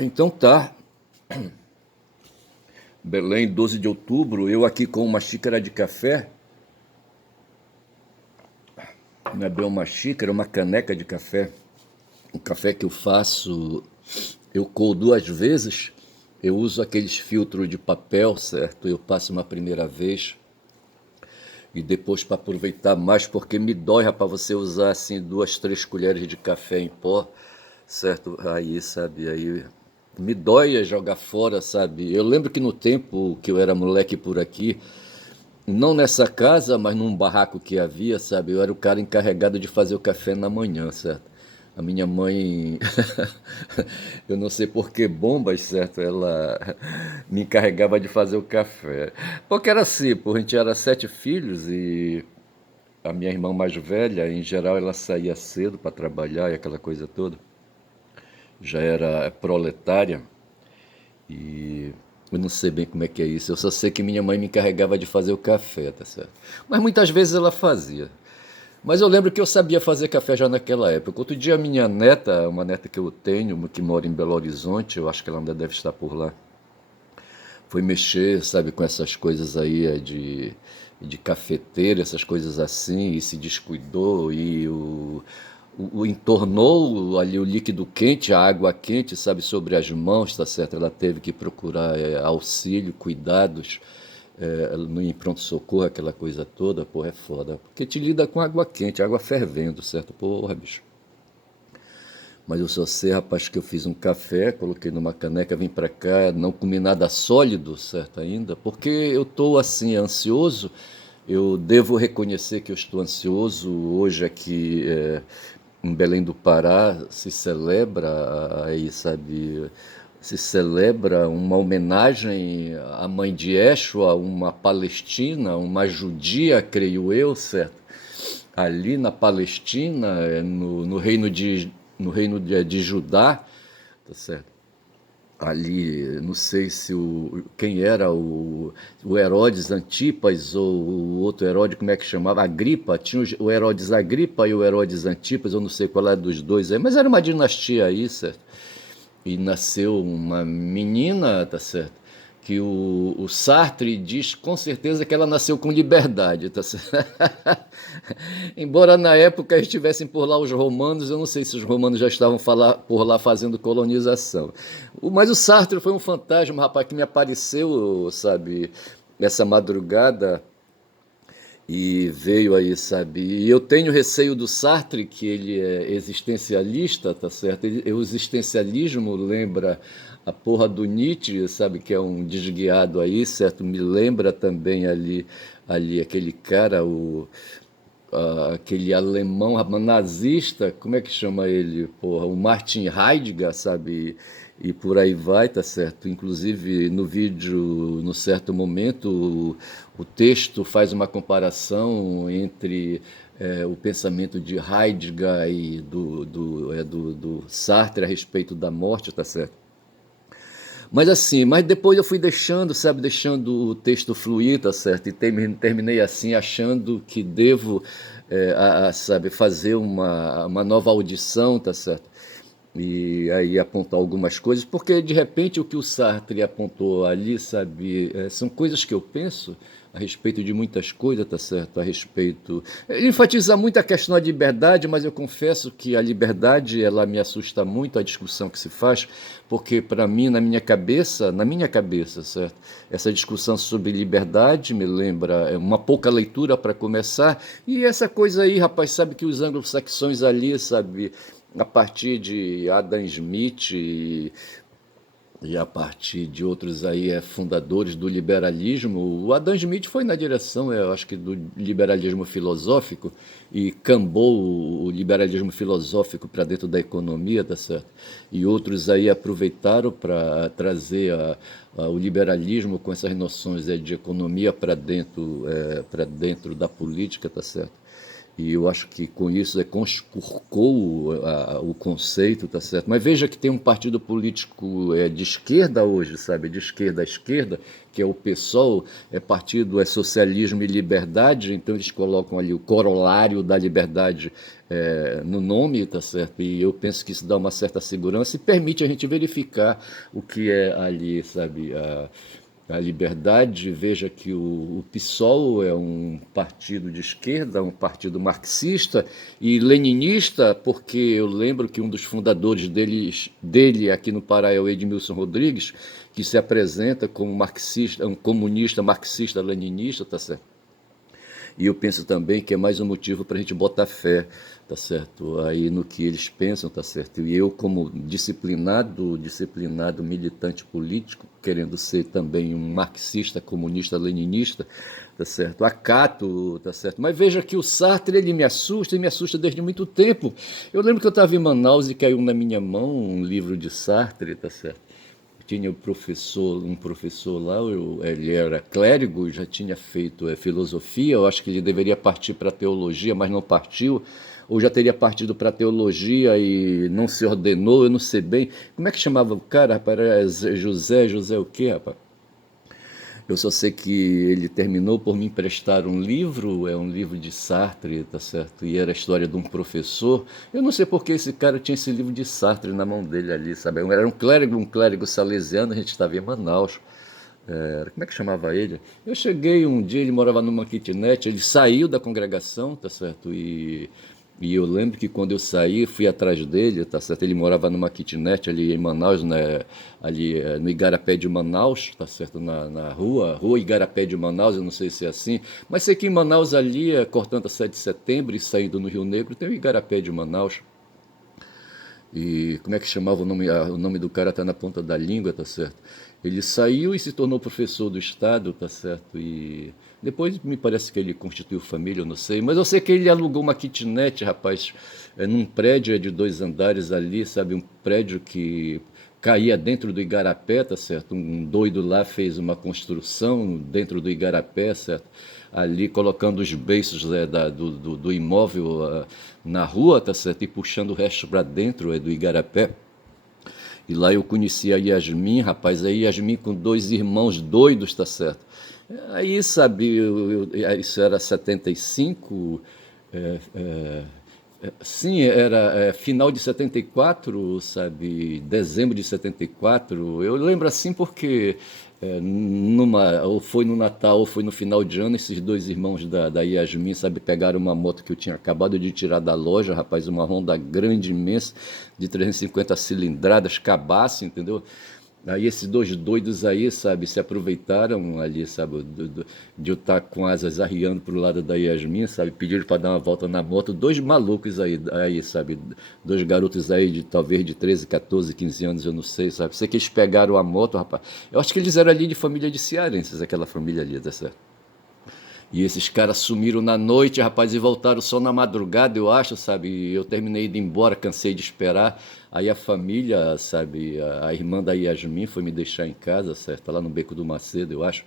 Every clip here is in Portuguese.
Então tá. Belém, 12 de outubro, eu aqui com uma xícara de café. Não é bem uma xícara, é uma caneca de café. O café que eu faço, eu coo duas vezes. Eu uso aqueles filtros de papel, certo? Eu passo uma primeira vez e depois para aproveitar mais, porque me dói, rapaz, você usar assim duas, três colheres de café em pó, certo? Aí, sabe, aí me dói jogar fora, sabe? Eu lembro que no tempo que eu era moleque por aqui, não nessa casa, mas num barraco que havia, sabe? Eu era o cara encarregado de fazer o café na manhã, certo? A minha mãe, eu não sei por que bombas, certo? Ela me encarregava de fazer o café. Porque era assim, pô, a gente era sete filhos e a minha irmã mais velha, em geral, ela saía cedo para trabalhar e aquela coisa toda. Já era proletária e eu não sei bem como é que é isso. Eu só sei que minha mãe me encarregava de fazer o café, tá certo? Mas muitas vezes ela fazia. Mas eu lembro que eu sabia fazer café já naquela época. Outro dia a minha neta, uma neta que eu tenho, que mora em Belo Horizonte, eu acho que ela ainda deve estar por lá, foi mexer, sabe, com essas coisas aí de cafeteira, essas coisas assim, e se descuidou e entornou ali o líquido quente, a água quente, sabe, sobre as mãos, tá certo? Ela teve que procurar auxílio, cuidados, no em pronto-socorro, aquela coisa toda, porra, é foda. Porque te lida com água quente, água fervendo, certo? Porra, bicho. Mas eu só sei, rapaz, que eu fiz um café, coloquei numa caneca, vim pra cá, não comi nada sólido, certo, ainda, porque eu tô assim, ansioso. Eu devo reconhecer que eu estou ansioso. Hoje aqui em Belém do Pará se celebra, aí sabe, se celebra uma homenagem à mãe de Yeshua, uma palestina, uma judia, creio eu, certo? Ali na Palestina, no reino de Judá, tá certo? Ali, não sei se quem era o Herodes Antipas ou o outro Herodes, como é que chamava? Agripa, tinha o Herodes Agripa e o Herodes Antipas, eu não sei qual era dos dois aí, mas era uma dinastia aí, certo? E nasceu uma menina, tá certo? Que o Sartre diz com certeza que ela nasceu com liberdade, tá certo? Embora na época estivessem por lá os romanos, eu não sei se os romanos já estavam por lá fazendo colonização. Mas o Sartre foi um fantasma, rapaz, que me apareceu, sabe, essa madrugada e veio aí, sabe? E eu tenho receio do Sartre, que ele é existencialista, tá certo? O existencialismo lembra a porra do Nietzsche, sabe? Que é um desguiado aí, certo? Me lembra também ali aquele cara, aquele alemão nazista, como é que chama ele? Porra, o Martin Heidegger, sabe? E por aí vai, tá certo? Inclusive no vídeo, no certo momento, o texto faz uma comparação entre o pensamento de Heidegger e do Sartre a respeito da morte, tá certo? Mas assim, mas depois eu fui deixando, sabe, deixando o texto fluir, tá certo? E terminei assim, achando que devo, sabe, fazer uma nova audição, tá certo? E aí apontar algumas coisas, porque de repente o que o Sartre apontou ali, sabe, são coisas que eu penso a respeito de muitas coisas, tá certo? A respeito. Ele enfatiza muito a questão da liberdade, mas eu confesso que a liberdade ela me assusta muito a discussão que se faz, porque para mim, na minha cabeça, certo? Essa discussão sobre liberdade me lembra uma pouca leitura para começar, e essa coisa aí, rapaz, sabe que os anglo-saxões ali, sabe, a partir de Adam Smith e a partir de outros aí fundadores do liberalismo, o Adam Smith foi na direção, eu acho que do liberalismo filosófico e cambou o liberalismo filosófico para dentro da economia, tá certo? E outros aí aproveitaram para trazer o liberalismo com essas noções de economia para dentro da política, tá certo? E eu acho que com isso conspurcou o conceito, tá certo? Mas veja que tem um partido político de esquerda hoje, sabe? De esquerda à esquerda, que é o PSOL, é socialismo e liberdade, então eles colocam ali o corolário da liberdade no nome, tá certo? E eu penso que isso dá uma certa segurança e permite a gente verificar o que é ali, sabe? A liberdade, veja que o PSOL é um partido de esquerda, um partido marxista e leninista, porque eu lembro que um dos fundadores dele aqui no Pará é o Edmilson Rodrigues, que se apresenta como marxista, um comunista marxista-leninista, tá certo? E eu penso também que é mais um motivo para a gente botar fé, tá certo? Aí no que eles pensam, tá certo? E eu, como disciplinado militante político, querendo ser também um marxista, comunista, leninista, tá certo? Acato, tá certo? Mas veja que o Sartre, ele me assusta, e me assusta desde muito tempo. Eu lembro que eu estava em Manaus e caiu na minha mão um livro de Sartre, tá certo? Tinha um professor lá, ele era clérigo, já tinha feito filosofia, eu acho que ele deveria partir para teologia, mas não partiu, ou já teria partido para teologia e não se ordenou, eu não sei bem. Como é que chamava o cara, rapaz? Era José o quê, rapaz? Eu só sei que ele terminou por me emprestar um livro, é um livro de Sartre, tá certo? E era a história de um professor. Eu não sei por que esse cara tinha esse livro de Sartre na mão dele ali, sabe? Era um clérigo salesiano, a gente estava em Manaus. Como é que chamava ele? Eu cheguei um dia, ele morava numa kitnet, ele saiu da congregação, tá certo? E eu lembro que quando eu saí, fui atrás dele, tá certo? Ele morava numa kitnet ali em Manaus, né? Ali no Igarapé de Manaus, tá certo? Na rua Igarapé de Manaus, eu não sei se é assim, mas sei que em Manaus ali, cortando a 7 de setembro e saindo no Rio Negro, tem o Igarapé de Manaus. E como é que chamava o nome? O nome do cara tá na ponta da língua, tá certo? Ele saiu e se tornou professor do estado, tá certo? E depois me parece que ele constituiu família, eu não sei. Mas eu sei que ele alugou uma kitnet, rapaz, num prédio de 2 andares ali, sabe? Um prédio que caía dentro do Igarapé, tá certo? Um doido lá fez uma construção dentro do Igarapé, certo? Ali colocando os beiços do imóvel na rua, tá certo? E puxando o resto para dentro do Igarapé. E lá eu conheci a Yasmin, rapaz, a Yasmin com 2 irmãos doidos, tá certo? Aí, sabe, isso era 75, é, é, sim, era final de 74, sabe, dezembro de 74. Eu lembro assim porque ou foi no Natal ou foi no final de ano, esses 2 irmãos da Yasmin, sabe, pegaram uma moto que eu tinha acabado de tirar da loja, rapaz, uma Honda grande, imensa, de 350 cilindradas, cabaço, entendeu? Aí esses 2 doidos aí, sabe, se aproveitaram ali, sabe, de eu estar com asas arriando pro lado da Yasmin, sabe, pediram para dar uma volta na moto, 2 malucos aí, sabe, 2 garotos aí de talvez de 13, 14, 15 anos, eu não sei, sabe, sei que eles pegaram a moto, rapaz, eu acho que eles eram ali de família de cearenses, aquela família ali, tá certo? E esses caras sumiram na noite, rapaz, e voltaram só na madrugada, eu acho, sabe? E eu terminei de ir embora, cansei de esperar. Aí a família, sabe, a irmã da Yasmin foi me deixar em casa, certo? Lá no Beco do Macedo, eu acho.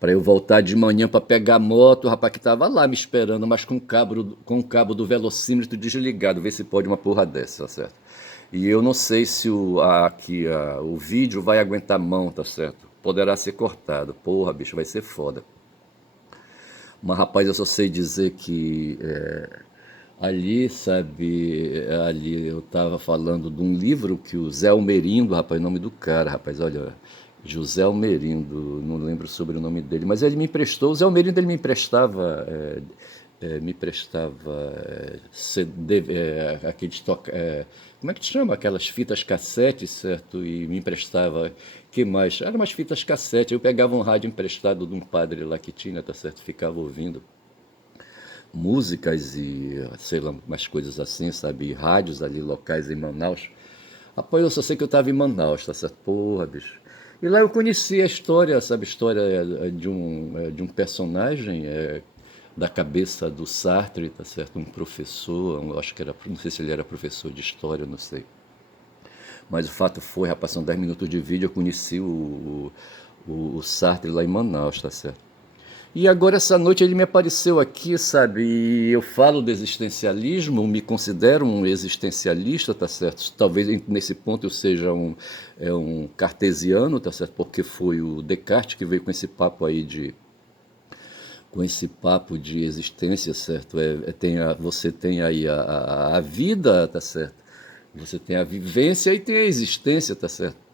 Para eu voltar de manhã para pegar a moto, o rapaz que tava lá me esperando, mas com o cabo do velocímetro desligado, ver se pode uma porra dessa, tá certo? E eu não sei se o vídeo vai aguentar mão, tá certo? Poderá ser cortado. Porra, bicho, vai ser foda. Mas, rapaz, eu só sei dizer que ali, sabe, ali eu estava falando de um livro que o Zé Almerindo, rapaz, o nome do cara, rapaz, olha, José Almerindo, não lembro sobre o nome dele, mas ele me emprestou, o Zé Almerindo ele me emprestava CD, aqueles como é que chama? Aquelas fitas cassete, certo? E me emprestava, que mais? Eram umas fitas cassete, eu pegava um rádio emprestado de um padre lá que tinha, tá certo? Ficava ouvindo músicas e sei lá, umas coisas assim, sabe? E rádios ali locais em Manaus. Rapaz, eu só sei que eu estava em Manaus, tá certo? Porra, bicho. E lá eu conheci a história, sabe? A história de um personagem da cabeça do Sartre, tá certo? Um professor, eu acho que era, não sei se ele era professor de história, não sei. Mas o fato foi, rapaz, são 10 minutos de vídeo, eu conheci o Sartre lá em Manaus, tá certo? E agora essa noite ele me apareceu aqui, sabe? E eu falo do existencialismo, me considero um existencialista, tá certo? Talvez nesse ponto eu seja um cartesiano, tá certo? Porque foi o Descartes que veio com esse papo aí de existência, certo? Você tem aí a vida, tá certo? Você tem a vivência e tem a existência, tá certo?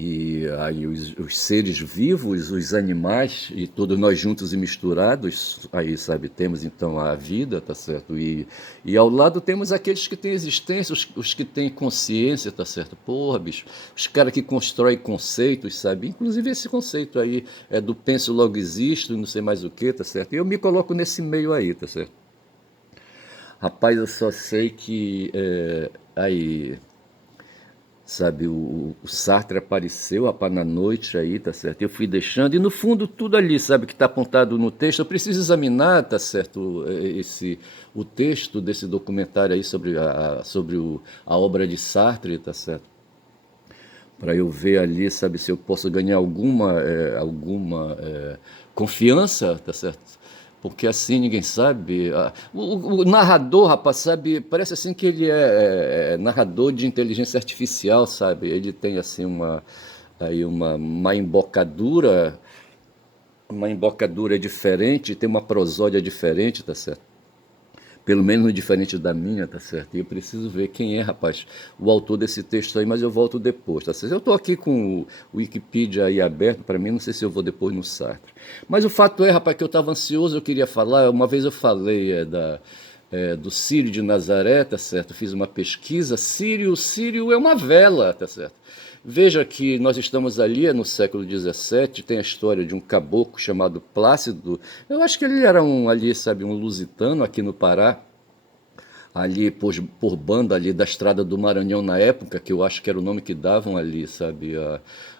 E aí os seres vivos, os animais, e todos nós juntos e misturados, aí, sabe, temos então a vida, tá certo? E ao lado temos aqueles que têm existência, os que têm consciência, tá certo? Porra, bicho, os caras que constroem conceitos, sabe? Inclusive esse conceito aí é do penso logo existo, não sei mais o que, tá certo? E eu me coloco nesse meio aí, tá certo? Rapaz, eu só sei que aí, sabe, o Sartre apareceu, rapaz, na noite aí, tá certo? Eu fui deixando, e no fundo tudo ali, sabe, que está apontado no texto, eu preciso examinar, tá certo, o texto desse documentário aí sobre a obra de Sartre, tá certo? Para eu ver ali, sabe, se eu posso ganhar alguma confiança, tá certo? Porque assim ninguém sabe. O narrador, rapaz, sabe, parece assim que ele é narrador de inteligência artificial, sabe? Ele tem assim uma embocadura diferente, tem uma prosódia diferente, tá certo? Pelo menos diferente da minha, tá certo? E eu preciso ver quem é, rapaz, o autor desse texto aí, mas eu volto depois, tá certo? Eu estou aqui com o Wikipedia aí aberto para mim, não sei se eu vou depois no Sartre. Mas o fato é, rapaz, que eu estava ansioso, eu queria falar, uma vez eu falei do Círio de Nazaré, tá certo? Fiz uma pesquisa, Círio é uma vela, tá certo? Veja que nós estamos ali no século XVII, tem a história de um caboclo chamado Plácido. Eu acho que ele era ali, sabe, um lusitano aqui no Pará, ali por banda ali da Estrada do Maranhão na época, que eu acho que era o nome que davam ali, sabe,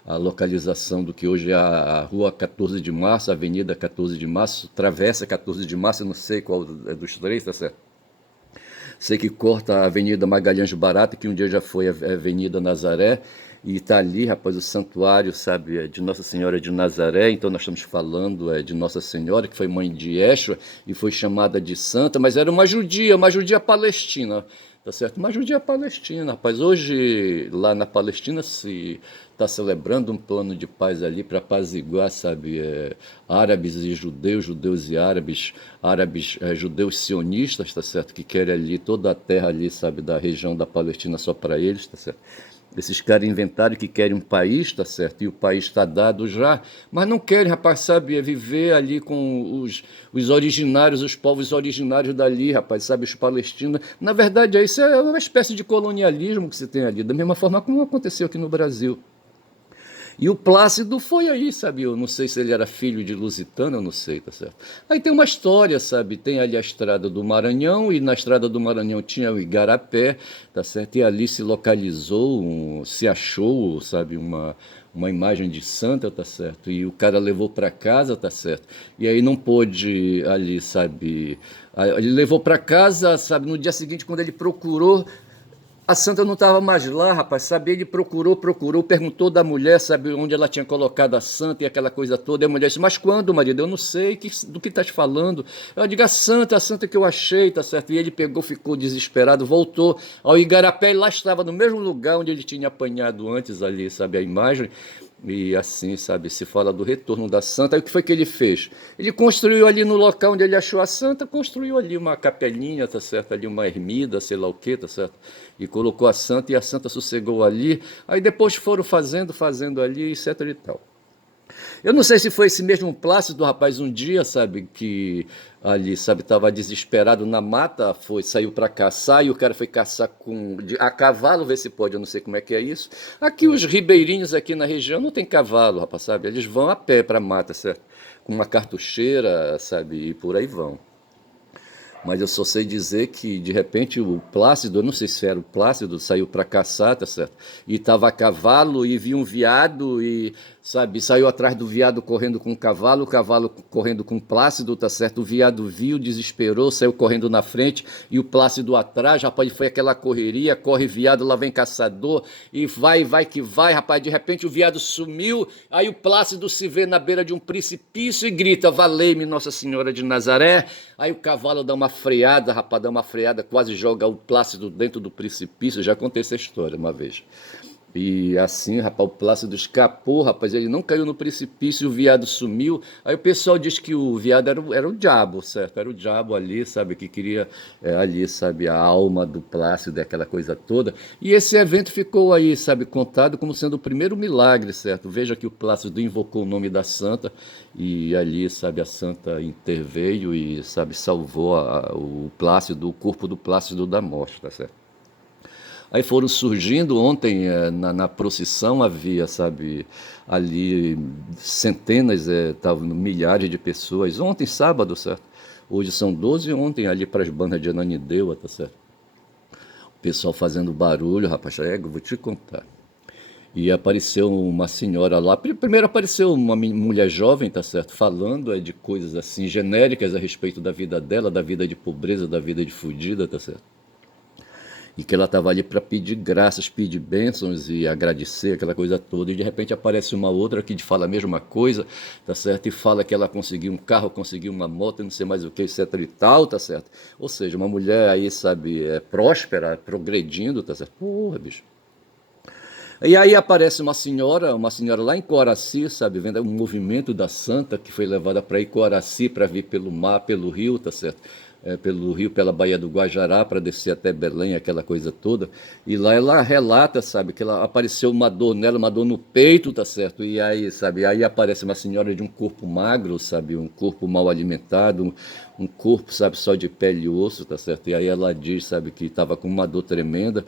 a localização do que hoje é a Rua 14 de Março, a Avenida 14 de Março, Travessa 14 de Março, eu não sei qual é dos três, tá certo? Sei que corta a Avenida Magalhães Barata, que um dia já foi a Avenida Nazaré, e está ali, rapaz, o santuário, sabe, de Nossa Senhora de Nazaré. Então nós estamos falando de Nossa Senhora, que foi mãe de Yeshua e foi chamada de santa, mas era uma judia palestina, tá certo? Uma judia palestina, rapaz. Hoje, lá na Palestina, se está celebrando um plano de paz ali para apaziguar, sabe, árabes e judeus, judeus e árabes, judeus sionistas, tá certo? Que querem ali toda a terra ali, sabe, da região da Palestina só para eles, tá certo? Esses caras inventaram que querem um país, tá certo? E o país está dado já, mas não querem, rapaz, sabe, viver ali com os originários, os povos originários dali, rapaz, sabe, os palestinos. Na verdade, isso é uma espécie de colonialismo que se tem ali, da mesma forma como aconteceu aqui no Brasil. E o Plácido foi aí, sabe? Eu não sei se ele era filho de lusitano, eu não sei, tá certo? Aí tem uma história, sabe? Tem ali a Estrada do Maranhão, e na Estrada do Maranhão tinha o Igarapé, tá certo? E ali se localizou, se achou, sabe, uma imagem de santa, tá certo? E o cara levou para casa, tá certo? E aí não pôde ali, sabe? Ele levou para casa, sabe? No dia seguinte, quando ele procurou, a santa não estava mais lá, rapaz, sabe? Ele procurou, perguntou da mulher, sabe, onde ela tinha colocado a santa e aquela coisa toda. E a mulher disse, mas quando, marido? Eu não sei, do que estás falando? Eu digo, a santa que eu achei, tá certo? E ele pegou, ficou desesperado, voltou ao Igarapé e lá estava no mesmo lugar onde ele tinha apanhado antes ali, sabe, a imagem. E assim, sabe, se fala do retorno da santa. Aí o que foi que ele fez? Ele construiu ali no local onde ele achou a santa, construiu ali uma capelinha, tá certo? Ali uma ermida, sei lá o que, tá certo? E colocou a santa e a santa sossegou ali. Aí depois foram fazendo ali, etc e tal. Eu não sei se foi esse mesmo Plácido, rapaz, um dia, sabe, que ali, sabe, estava desesperado na mata, saiu para caçar e o cara foi caçar a cavalo, ver se pode, eu não sei como é que é isso. Aqui os ribeirinhos aqui na região não tem cavalo, rapaz, sabe, eles vão a pé para a mata, certo? Com uma cartucheira, sabe, e por aí vão. Mas eu só sei dizer que, de repente, o Plácido, eu não sei se era o Plácido, saiu para caçar, tá certo? E estava a cavalo e viu um veado, e sabe? Saiu atrás do veado correndo com o cavalo correndo com o Plácido, tá certo? O veado viu, desesperou, saiu correndo na frente e o Plácido atrás, rapaz, foi aquela correria, corre veado, lá vem caçador e vai que vai, rapaz, de repente o veado sumiu, aí o Plácido se vê na beira de um precipício e grita, valei-me Nossa Senhora de Nazaré, aí o cavalo dá uma freada, rapaz, dá uma freada, quase joga o Plácido dentro do precipício, já contei essa história uma vez. E assim, rapaz, o Plácido escapou, rapaz, ele não caiu no precipício, o veado sumiu. Aí o pessoal diz que o veado era o diabo, certo? Era o diabo ali, sabe, que queria ali, sabe, a alma do Plácido, aquela coisa toda. E esse evento ficou aí, sabe, contado como sendo o primeiro milagre, certo? Veja que o Plácido invocou o nome da santa e ali, sabe, a santa interveio e, sabe, salvou o Plácido, o corpo do Plácido da morte, tá certo? Aí foram surgindo ontem na procissão havia, sabe, ali centenas, estavam milhares de pessoas. Ontem, sábado, certo? Hoje são 12, ontem ali para as bandas de Ananindeua, tá certo? O pessoal fazendo barulho, rapaz, vou te contar. E apareceu uma senhora lá. Primeiro apareceu uma mulher jovem, tá certo? Falando de coisas assim genéricas a respeito da vida dela, da vida de pobreza, da vida de fudida, tá certo? E que ela estava ali para pedir graças, pedir bênçãos e agradecer aquela coisa toda. E de repente aparece uma outra que fala a mesma coisa, tá certo? E fala que ela conseguiu um carro, conseguiu uma moto, não sei mais o que, etc e tal, tá certo? Ou seja, uma mulher aí, sabe, próspera, progredindo, tá certo? Porra, bicho. E aí aparece uma senhora lá em Coraci, sabe, vendo o movimento da santa que foi levada para Coraci para vir pelo mar, pelo rio, tá certo? Pelo rio, pela Baía do Guajará, para descer até Belém, aquela coisa toda. E lá ela relata, sabe, que ela apareceu uma dor nela, uma dor no peito, tá certo? E aí, sabe, aí aparece uma senhora de um corpo magro, sabe, um corpo mal alimentado, um corpo, sabe, só de pele e osso, tá certo? E aí ela diz, sabe, que estava com uma dor tremenda.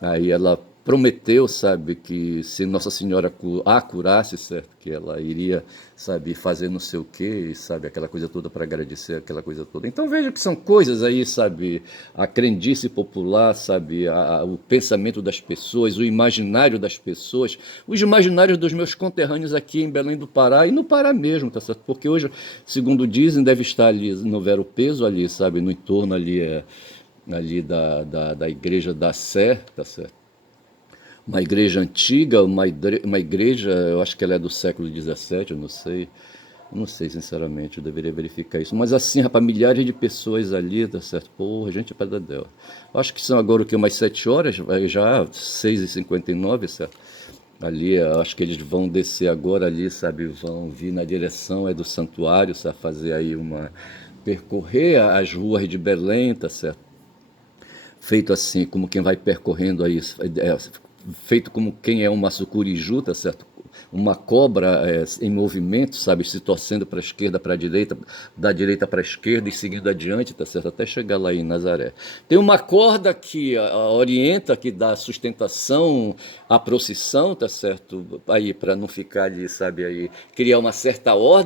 Aí ela prometeu, sabe, que se Nossa Senhora a curasse, certo, que ela iria, sabe, fazer não sei o quê, sabe, aquela coisa toda para agradecer, aquela coisa toda. Então veja que são coisas aí, sabe, a crendice popular, sabe, o pensamento das pessoas, o imaginário das pessoas, os imaginários dos meus conterrâneos aqui em Belém do Pará e no Pará mesmo, tá certo? Porque hoje, segundo dizem, deve estar ali no Vero Peso ali, sabe, no entorno ali ali da igreja da Sé, tá certo? Uma igreja antiga, uma igreja, eu acho que ela é do século XVII, eu não sei. Não sei, sinceramente, eu deveria verificar isso. Mas assim, rapaz, milhares de pessoas ali, tá certo? Porra, gente, é pedradel. Acho que são agora o que, umas 7 horas, já 6h59, certo? Ali, eu acho que eles vão descer agora ali, sabe? Vão vir na direção do santuário, sabe? Fazer aí percorrer as ruas de Belém, tá certo? Feito assim, como quem vai percorrendo aí, feito como quem é uma sucuriju, tá certo? Uma cobra em movimento, sabe, se torcendo para a esquerda, para a direita, da direita para a esquerda e seguindo adiante, tá certo? Até chegar lá em Nazaré. Tem uma corda que orienta, que dá sustentação à procissão, tá certo? Aí para não ficar ali, sabe, aí criar uma certa ordem.